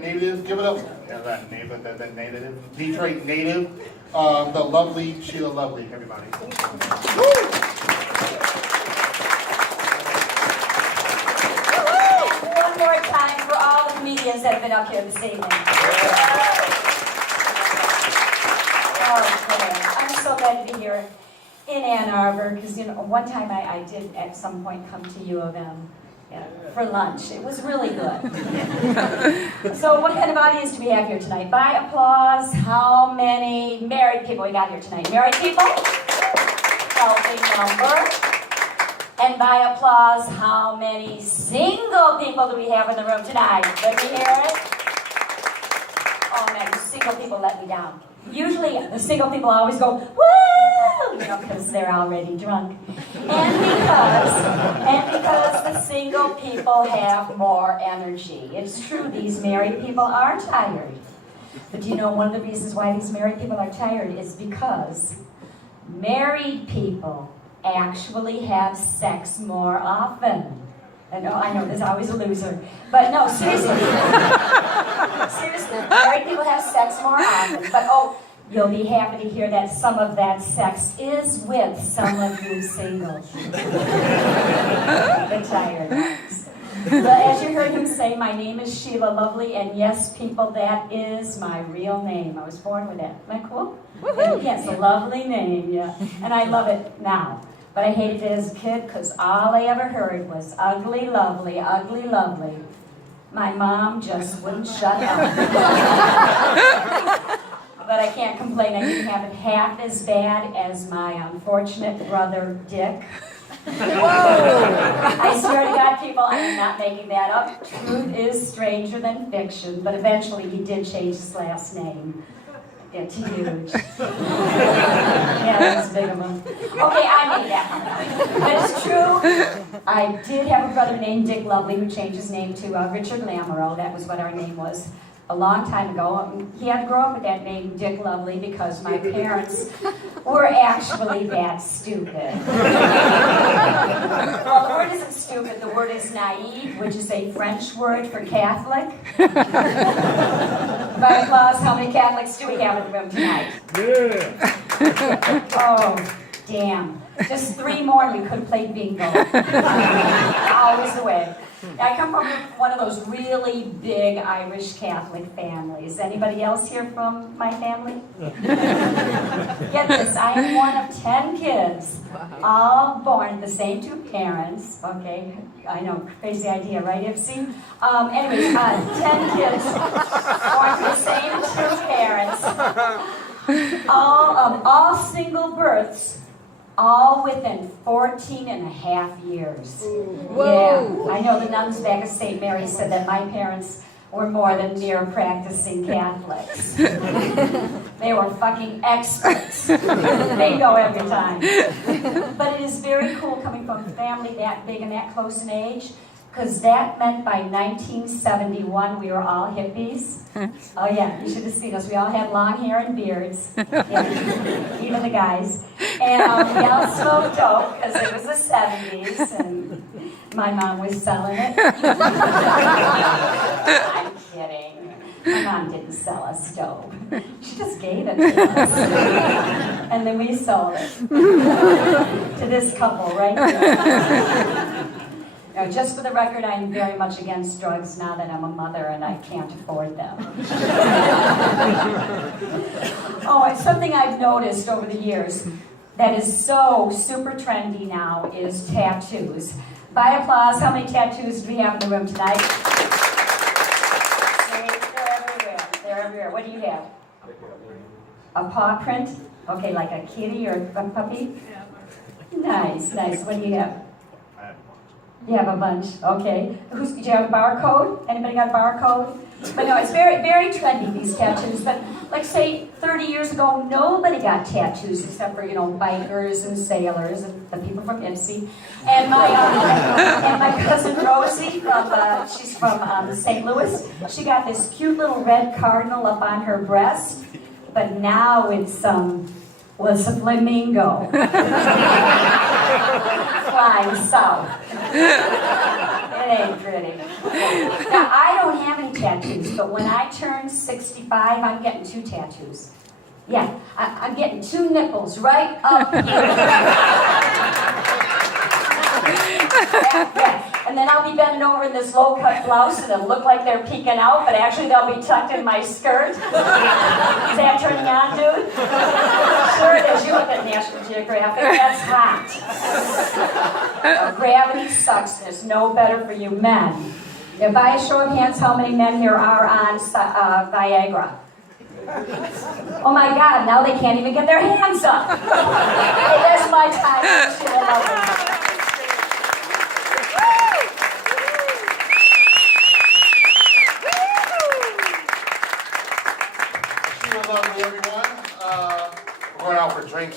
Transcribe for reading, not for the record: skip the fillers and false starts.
native. Give it up. Yeah, that native, that native. Detroit native. The lovely Sheila Loveley, everybody. One more time for all the comedians that have been up here this evening. Okay. I'm so glad to be here in Ann Arbor because, one time I did at some point come to U of M for lunch. It was really good. So what kind of audience do we have here tonight? By applause, how many married people we got here tonight? Married people? Healthy number. And by applause, how many single people do we have in the room tonight? Let me hear it. Oh man, the single people let me down. Usually the single people always go, woo! Because they're already drunk. And because the single people have more energy. It's true, these married people are tired. But do you know one of the reasons why these married people are tired is because married people actually have sex more often. I know, there's always a loser. But no, seriously. Seriously, married people have sex more often. But you'll be happy to hear that some of that sex is with some of you singles. The tired ones. But as you heard him say, my name is Sheila Loveley, and yes, people, that is my real name. I was born with that. Isn't that cool? Yes, a lovely name, yeah. And I love it now. But I hated it as a kid because all I ever heard was ugly, lovely, ugly, lovely. My mom just wouldn't shut up. But I can't complain. I didn't have it half as bad as my unfortunate brother, Dick. Whoa! I swear to God, people, I am not making that up. Truth is stranger than fiction. But eventually he did change his last name. It's huge. Yeah, that's a big one. Okay, I made that one. But it's true. I did have a brother named Dick Lovely who changed his name to Richard Lamoureux. That was what our name was a long time ago. He had to grow up with that name, Dick Lovely, because my parents were actually that stupid. Well, the word isn't stupid. The word is naive, which is a French word for Catholic. By applause, how many Catholics do we have in the room tonight? Yeah. Oh, damn. Just 3 more and we could have played bingo. Always the way. I come from one of those really big Irish Catholic families. Anybody else here from my family? Get this, I am one of 10 kids, all born to the same 2 parents. Okay, I know, crazy idea, right, Ipsy? Anyways, 10 kids, born to the same 2 parents, all single births. All within 14 and a half years. Whoa. Yeah, I know the nuns back at St. Mary's said that my parents were more than mere practicing Catholics. They were fucking experts. They know every time. But it is very cool coming from a family that big and that close in age, because that meant by 1971 we were all hippies. Oh yeah, you should have seen us. We all had long hair and beards, yeah, even the guys. And we all smoked dope because it was the 70s and my mom was selling it. I'm kidding. My mom didn't sell us dope. She just gave it to us. And then we sold it to this couple right here. Now, just for the record, I'm very much against drugs now that I'm a mother and I can't afford them. Oh, it's something I've noticed over the years that is so super trendy now is tattoos. By applause, how many tattoos do we have in the room tonight? See, they're everywhere. They're everywhere. What do you have? A paw print? Okay, like a kitty or a puppy? Nice, nice. What do you have? You have a bunch, okay. Do you have a barcode? Anybody got a barcode? But no, it's very, very trendy, these tattoos. But like say 30 years ago, nobody got tattoos except for, bikers and sailors and the people from Ipsy. And my cousin Rosie, she's from St. Louis, she got this cute little red cardinal up on her breast. But now it's was a flamingo. Flying south. ain't pretty. Now, I don't have any tattoos, but when I turn 65, I'm getting 2 tattoos. Yeah, I'm getting 2 nipples right up here. Yeah. And then I'll be bending over in this low-cut blouse and it'll look like they're peeking out, but actually they'll be tucked in my skirt. Is that turning on, dude? Sure it is. You look at National Geographic. That's hot. Gravity sucks, and it's no better for you men. If I show of hands, how many men here are on Viagra? Oh my God, now they can't even get their hands up. Hey, that's my time. Sheila Loveley. Sheila Loveley, everyone. We're going out for drinks.